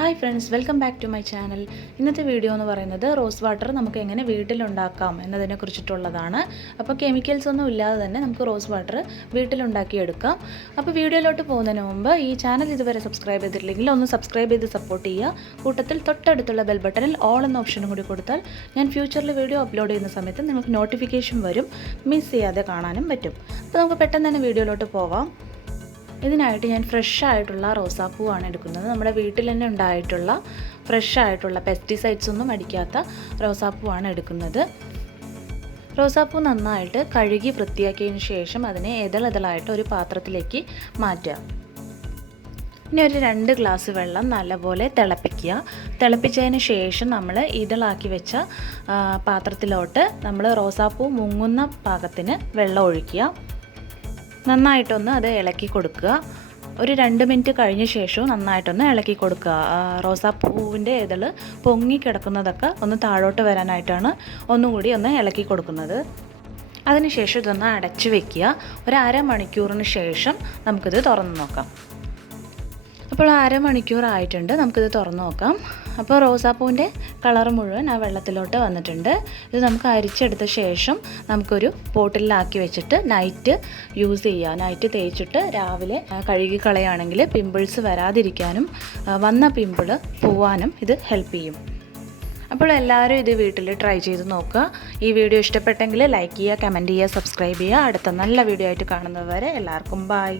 Hi friends, welcome back to my channel. ഇന്നത്തെ video എന്ന് പറയുന്നത് റോസ് വാട്ടർ നമുക്ക് എങ്ങനെ വീട്ടിലുണ്ടാക്കാം എന്നതിനെ കുറിച്ചിട്ടുള്ളതാണ്. അപ്പോൾ കെമിക്കൽസ് ഒന്നും ഇല്ലാതെ തന്നെ നമുക്ക് റോസ് വാട്ടർ വീട്ടിലുണ്ടാക്കിയെടുക്കാം. അപ്പോൾ വീഡിയോയിലോട്ട് പോകുന്നതിന് മുമ്പ് ഈ ചാനൽ ഇതുവരെ സബ്സ്ക്രൈബ് ചെയ്തിട്ടില്ലെങ്കിൽ ഒന്ന് സബ്സ്ക്രൈബ് ചെയ്ത് സപ്പോർട്ട് ചെയ്യുക. കൂട്ടത്തിൽ തൊട്ടടുത്തുള്ള ബെൽ ബട്ടണിൽ ഓൾ എന്ന ഓപ്ഷനും കൂടി കൊടുത്താൽ ഞാൻ ഫ്യൂച്ചറിൽ വീഡിയോ അപ്ലോഡ് ചെയ്യുന്ന സമയത്ത് നിങ്ങൾക്ക് നോട്ടിഫിക്കേഷൻ വരും, മിസ് ചെയ്യാതെ കാണാനും പറ്റും. അപ്പോൾ നമുക്ക് പെട്ടെന്ന് തന്നെ വീഡിയോയിലോട്ട് പോവാം. ഇതിനായിട്ട് ഞാൻ ഫ്രഷ് ആയിട്ടുള്ള റോസാപ്പൂവാണ് എടുക്കുന്നത്. നമ്മുടെ വീട്ടിൽ തന്നെ ഉണ്ടായിട്ടുള്ള ഫ്രഷ് ആയിട്ടുള്ള പെസ്റ്റിസൈഡ്സ് ഒന്നും അടിക്കാത്ത റോസാപ്പൂവാണ് എടുക്കുന്നത്. റോസാപ്പൂ നന്നായിട്ട് കഴുകി വൃത്തിയാക്കിയതിന് ശേഷം അതിനെ ഇതളായിട്ട് ഒരു പാത്രത്തിലേക്ക് മാറ്റുക. ഇനി ഒരു 2 ഗ്ലാസ് വെള്ളം നല്ലപോലെ തിളപ്പിക്കുക. തിളപ്പിച്ചതിന് ശേഷം നമ്മൾ ഇതളാക്കി വെച്ച പാത്രത്തിലോട്ട് നമ്മൾ റോസാപ്പൂ മുങ്ങുന്ന പാകത്തിന് വെള്ളം ഒഴിക്കുക. നന്നായിട്ടൊന്ന് അത് ഇളക്കി കൊടുക്കുക. ഒരു 2 മിനിറ്റ് കഴിഞ്ഞ ശേഷവും നന്നായിട്ടൊന്ന് ഇളക്കി കൊടുക്കുക. റോസാപ്പൂവിൻ്റെ ഇതൾ പൊങ്ങിക്കിടക്കുന്നതൊക്കെ ഒന്ന് താഴോട്ട് വരാനായിട്ടാണ് ഒന്നുകൂടി ഒന്ന് ഇളക്കി കൊടുക്കുന്നത്. അതിനുശേഷം ഇതൊന്ന് അടച്ചു വയ്ക്കുക. ഒരു അരമണിക്കൂറിന് ശേഷം നമുക്കിത് തുറന്ന് നോക്കാം. അപ്പോൾ അരമണിക്കൂറായിട്ടുണ്ട്, നമുക്കിത് തുറന്ന് നോക്കാം. അപ്പോൾ റോസാപ്പൂവിൻ്റെ കളർ മുഴുവൻ ആ വെള്ളത്തിലോട്ട് വന്നിട്ടുണ്ട്. ഇത് നമുക്ക് അരിച്ചെടുത്ത ശേഷം നമുക്കൊരു ബോട്ടിലാക്കി വെച്ചിട്ട് നൈറ്റ് യൂസ് ചെയ്യുക. നൈറ്റ് തേച്ചിട്ട് രാവിലെ കഴുകി കളയുകയാണെങ്കിൽ പിമ്പിൾസ് വരാതിരിക്കാനും വന്ന പിമ്പിൾ പോവാനും ഇത് ഹെൽപ്പ് ചെയ്യും. അപ്പോൾ എല്ലാവരും ഇത് വീട്ടിൽ ട്രൈ ചെയ്ത് നോക്കുക. ഈ വീഡിയോ ഇഷ്ടപ്പെട്ടെങ്കിൽ ലൈക്ക് ചെയ്യുക, കമൻറ്റ് ചെയ്യുക, സബ്സ്ക്രൈബ് ചെയ്യുക. അടുത്ത നല്ല വീഡിയോ ആയിട്ട് കാണുന്നതുവരെ എല്ലാവർക്കും ബൈ.